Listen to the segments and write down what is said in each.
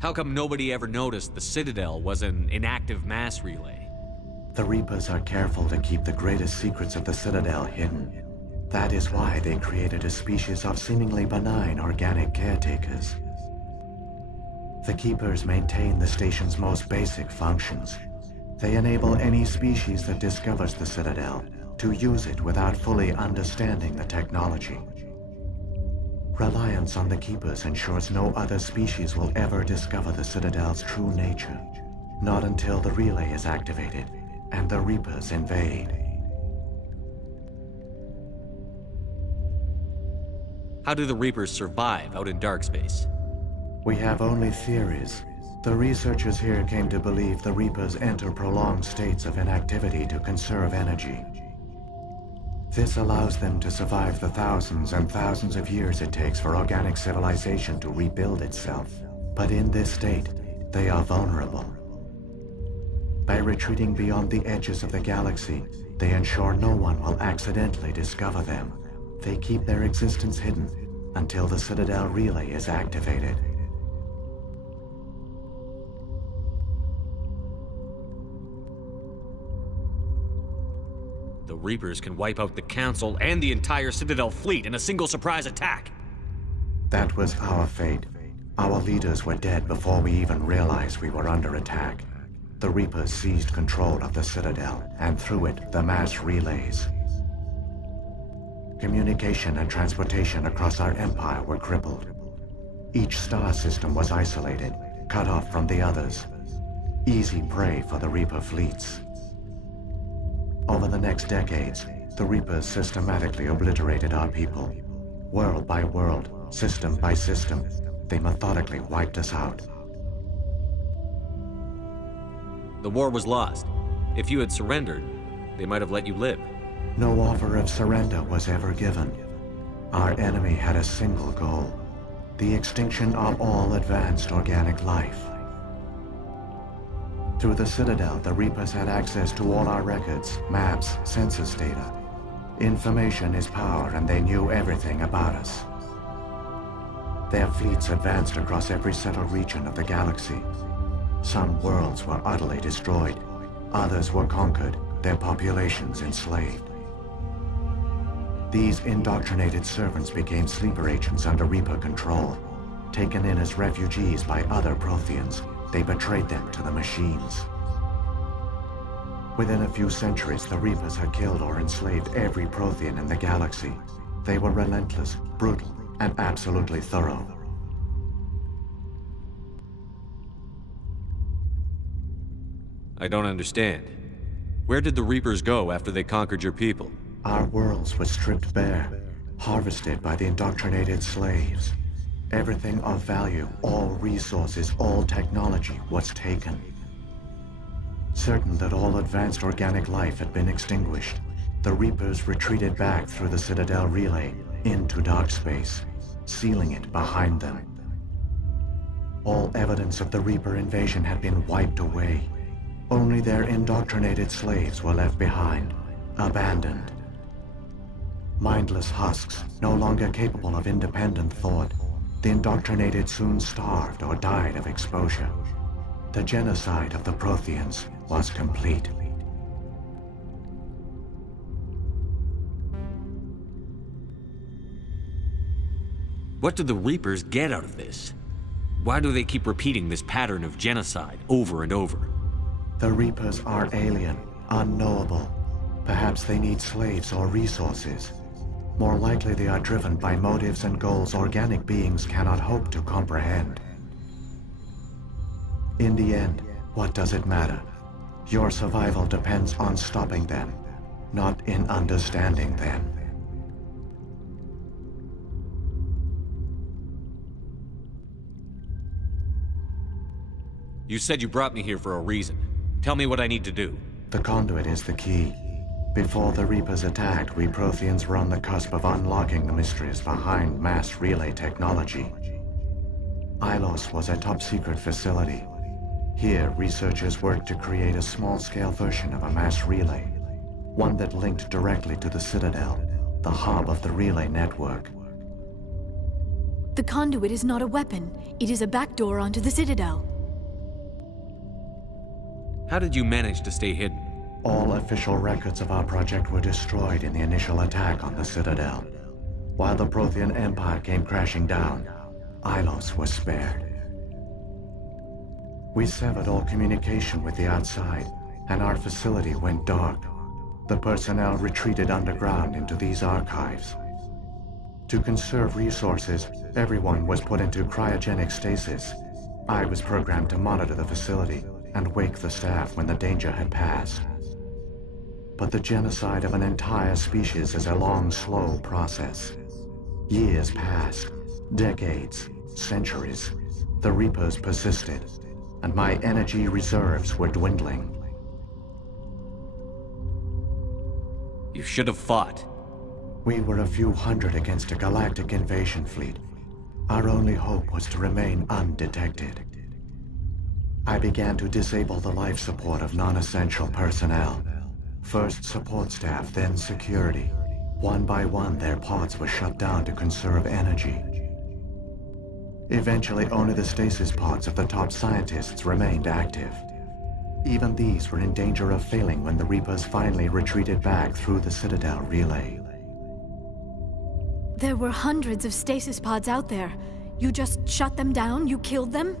How come nobody ever noticed the Citadel was an inactive mass relay? The Reapers are careful to keep the greatest secrets of the Citadel hidden. That is why they created a species of seemingly benign organic caretakers. The Keepers maintain the station's most basic functions. They enable any species that discovers the Citadel to use it without fully understanding the technology. Reliance on the Keepers ensures no other species will ever discover the Citadel's true nature. Not until the relay is activated and the Reapers invade. How do the Reapers survive out in dark space? We have only theories. The researchers here came to believe the Reapers enter prolonged states of inactivity to conserve energy. This allows them to survive the thousands and thousands of years it takes for organic civilization to rebuild itself. But in this state, they are vulnerable. By retreating beyond the edges of the galaxy, they ensure no one will accidentally discover them. They keep their existence hidden until the Citadel relay is activated. The Reapers can wipe out the Council and the entire Citadel fleet in a single surprise attack. That was our fate. Our leaders were dead before we even realized we were under attack. The Reapers seized control of the Citadel, and through it, the mass relays. Communication and transportation across our empire were crippled. Each star system was isolated, cut off from the others. Easy prey for the Reaper fleets. Over the next decades, the Reapers systematically obliterated our people. World by world, system by system, they methodically wiped us out. The war was lost. If you had surrendered, they might have let you live. No offer of surrender was ever given. Our enemy had a single goal: the extinction of all advanced organic life. Through the Citadel, the Reapers had access to all our records, maps, census data. Information is power, and they knew everything about us. Their fleets advanced across every settled region of the galaxy. Some worlds were utterly destroyed. Others were conquered, their populations enslaved. These indoctrinated servants became sleeper agents under Reaper control. Taken in as refugees by other Protheans, they betrayed them to the machines. Within a few centuries, the Reapers had killed or enslaved every Prothean in the galaxy. They were relentless, brutal, and absolutely thorough. I don't understand. Where did the Reapers go after they conquered your people? Our worlds were stripped bare, harvested by the indoctrinated slaves. Everything of value, all resources, all technology was taken. Certain that all advanced organic life had been extinguished, the Reapers retreated back through the Citadel relay into dark space, sealing it behind them. All evidence of the Reaper invasion had been wiped away. Only their indoctrinated slaves were left behind, abandoned. Mindless husks, no longer capable of independent thought, the indoctrinated soon starved or died of exposure. The genocide of the Protheans was complete. What do the Reapers get out of this? Why do they keep repeating this pattern of genocide over and over? The Reapers are alien, unknowable. Perhaps they need slaves or resources. More likely they are driven by motives and goals organic beings cannot hope to comprehend. In the end, what does it matter? Your survival depends on stopping them, not in understanding them. You said you brought me here for a reason. Tell me what I need to do. The conduit is the key. Before the Reapers attacked, we Protheans were on the cusp of unlocking the mysteries behind mass relay technology. Ilos was a top-secret facility. Here, researchers worked to create a small-scale version of a mass relay, one that linked directly to the Citadel, the hub of the relay network. The conduit is not a weapon. It is a backdoor onto the Citadel. How did you manage to stay hidden? All official records of our project were destroyed in the initial attack on the Citadel. While the Prothean Empire came crashing down, Ilos was spared. We severed all communication with the outside, and our facility went dark. The personnel retreated underground into these archives. To conserve resources, everyone was put into cryogenic stasis. I was programmed to monitor the facility and wake the staff when the danger had passed. But the genocide of an entire species is a long, slow process. Years passed, decades, centuries. The Reapers persisted, and my energy reserves were dwindling. You should have fought. We were a few hundred against a galactic invasion fleet. Our only hope was to remain undetected. I began to disable the life support of non-essential personnel. First support staff, then security. One by one, their pods were shut down to conserve energy. Eventually, only the stasis pods of the top scientists remained active. Even these were in danger of failing when the Reapers finally retreated back through the Citadel relay. There were hundreds of stasis pods out there. You just shut them down? You killed them?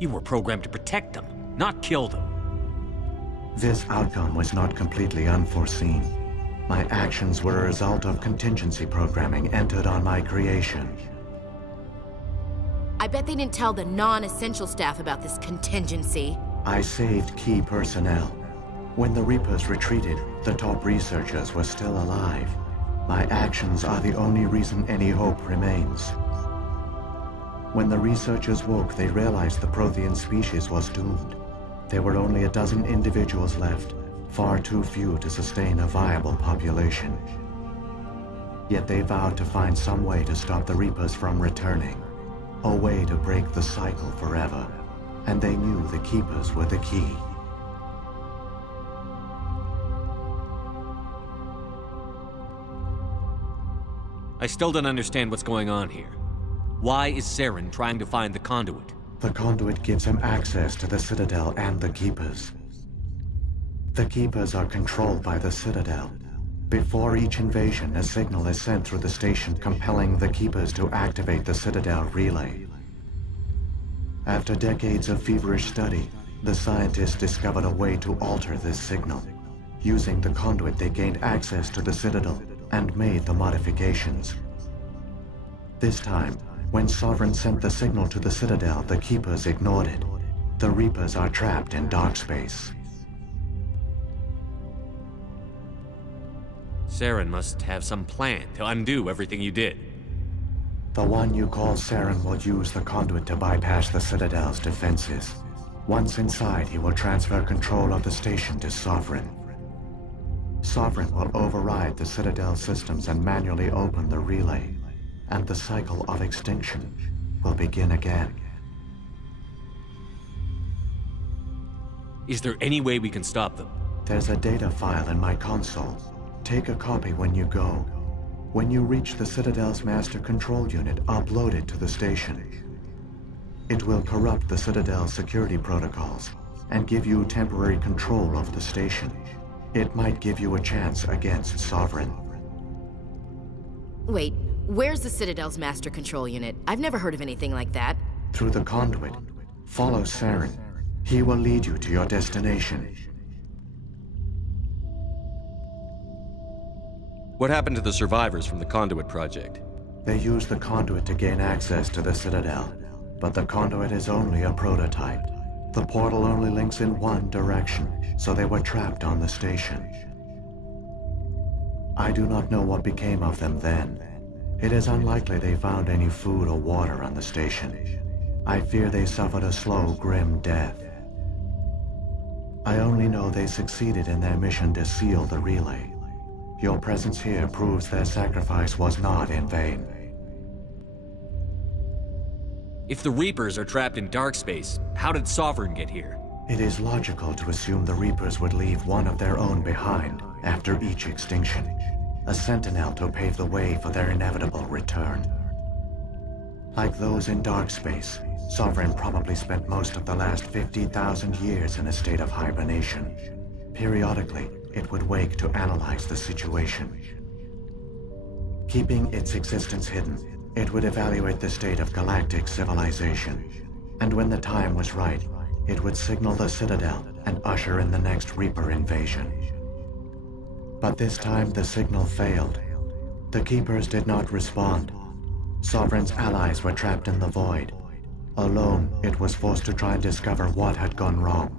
You were programmed to protect them, not kill them. This outcome was not completely unforeseen. My actions were a result of contingency programming entered on my creation. I bet they didn't tell the non-essential staff about this contingency. I saved key personnel. When the Reapers retreated, the top researchers were still alive. My actions are the only reason any hope remains. When the researchers woke, they realized the Prothean species was doomed. There were only a dozen individuals left, far too few to sustain a viable population. Yet they vowed to find some way to stop the Reapers from returning, a way to break the cycle forever, and they knew the Keepers were the key. I still don't understand what's going on here. Why is Saren trying to find the conduit? The conduit gives him access to the Citadel and the Keepers. The Keepers are controlled by the Citadel. Before each invasion, a signal is sent through the station compelling the Keepers to activate the Citadel relay. After decades of feverish study, the scientists discovered a way to alter this signal. Using the conduit, they gained access to the Citadel and made the modifications. This time, when Sovereign sent the signal to the Citadel, the Keepers ignored it. The Reapers are trapped in dark space. Saren must have some plan to undo everything you did. The one you call Saren will use the conduit to bypass the Citadel's defenses. Once inside, he will transfer control of the station to Sovereign. Sovereign will override the Citadel systems and manually open the relay, and the cycle of extinction will begin again. Is there any way we can stop them? There's a data file in my console. Take a copy when you go. When you reach the Citadel's master control unit, upload it to the station. It will corrupt the Citadel's security protocols and give you temporary control of the station. It might give you a chance against Sovereign. Wait, where's the Citadel's master control unit? I've never heard of anything like that. Through the conduit, follow Saren. He will lead you to your destination. What happened to the survivors from the Conduit project? They use the conduit to gain access to the Citadel, but the conduit is only a prototype. The portal only links in one direction, so they were trapped on the station. I do not know what became of them then. It is unlikely they found any food or water on the station. I fear they suffered a slow, grim death. I only know they succeeded in their mission to seal the relay. Your presence here proves their sacrifice was not in vain. If the Reapers are trapped in dark space, how did Sovereign get here? It is logical to assume the Reapers would leave one of their own behind after each extinction. a sentinel to pave the way for their inevitable return. Like those in dark space, Sovereign probably spent most of the last 50,000 years in a state of hibernation. Periodically, it would wake to analyze the situation. Keeping its existence hidden, it would evaluate the state of galactic civilization. And when the time was right, it would signal the Citadel and usher in the next Reaper invasion. But this time the signal failed. The Keepers did not respond. Sovereign's allies were trapped in the void. Alone, it was forced to try and discover what had gone wrong.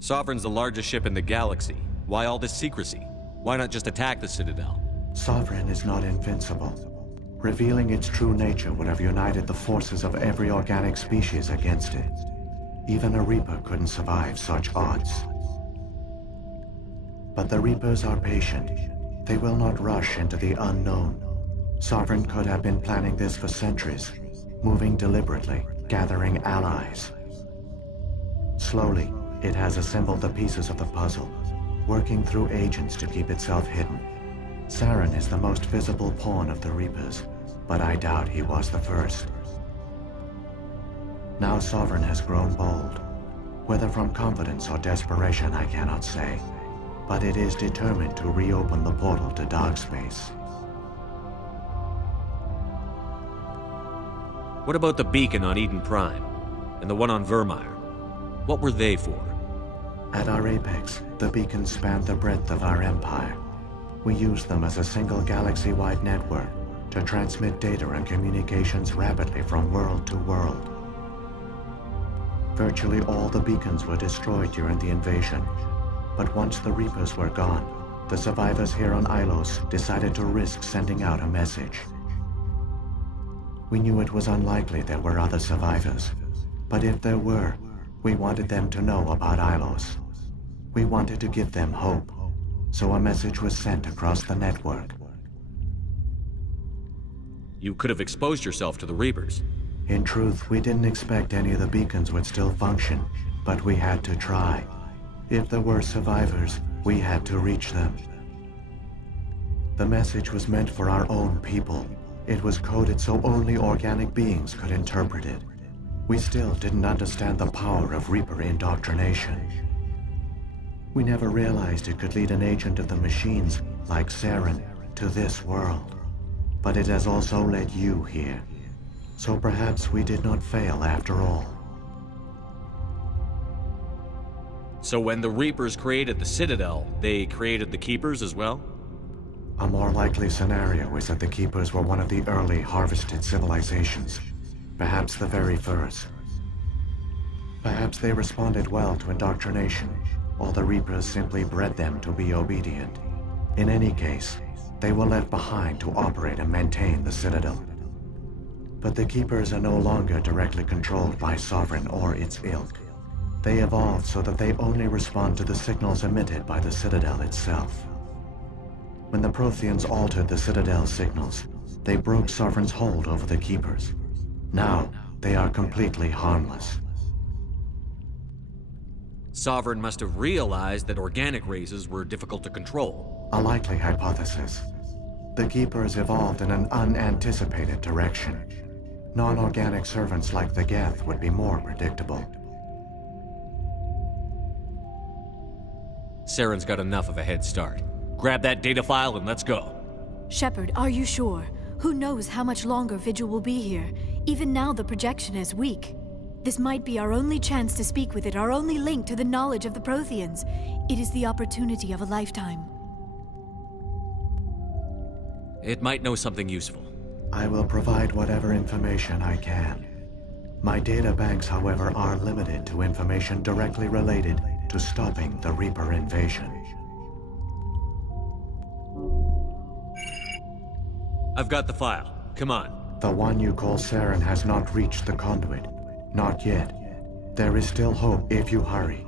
Sovereign's the largest ship in the galaxy. Why all this secrecy? Why not just attack the Citadel? Sovereign is not invincible. Revealing its true nature would have united the forces of every organic species against it. Even a Reaper couldn't survive such odds. But the Reapers are patient. They will not rush into the unknown. Sovereign could have been planning this for centuries, moving deliberately, gathering allies. Slowly, it has assembled the pieces of the puzzle, working through agents to keep itself hidden. Saren is the most visible pawn of the Reapers, but I doubt he was the first. Now Sovereign has grown bold. Whether from confidence or desperation, I cannot say. But it is determined to reopen the portal to dark space. What about the beacon on Eden Prime? And the one on Vermeer? What were they for? At our apex, the beacons spanned the breadth of our empire. We used them as a single galaxy-wide network to transmit data and communications rapidly from world to world. Virtually all the beacons were destroyed during the invasion, but once the Reapers were gone, the survivors here on Ilos decided to risk sending out a message. We knew it was unlikely there were other survivors, but if there were, we wanted them to know about Ilos. We wanted to give them hope, so a message was sent across the network. You could have exposed yourself to the Reapers. In truth, we didn't expect any of the beacons would still function, but we had to try. If there were survivors, we had to reach them. The message was meant for our own people. It was coded so only organic beings could interpret it. We still didn't understand the power of Reaper indoctrination. We never realized it could lead an agent of the machines, like Saren, to this world. But it has also led you here. So perhaps we did not fail after all. So when the Reapers created the Citadel, they created the Keepers as well? A more likely scenario is that the Keepers were one of the early harvested civilizations, perhaps the very first. Perhaps they responded well to indoctrination, or the Reapers simply bred them to be obedient. In any case, they were left behind to operate and maintain the Citadel. But the Keepers are no longer directly controlled by Sovereign or its ilk. They evolved so that they only respond to the signals emitted by the Citadel itself. When the Protheans altered the Citadel's signals, they broke Sovereign's hold over the Keepers. Now, they are completely harmless. Sovereign must have realized that organic races were difficult to control. A likely hypothesis. The Keepers evolved in an unanticipated direction. Non-organic servants like the Geth would be more predictable. Saren's got enough of a head start. Grab that data file and let's go. Shepard, are you sure? Who knows how much longer Vigil will be here? Even now the projection is weak. This might be our only chance to speak with it, our only link to the knowledge of the Protheans. It is the opportunity of a lifetime. It might know something useful. I will provide whatever information I can. My data banks, however, are limited to information directly related to stopping the Reaper invasion. I've got the file. Come on. The one you call Saren has not reached the conduit. Not yet. There is still hope if you hurry.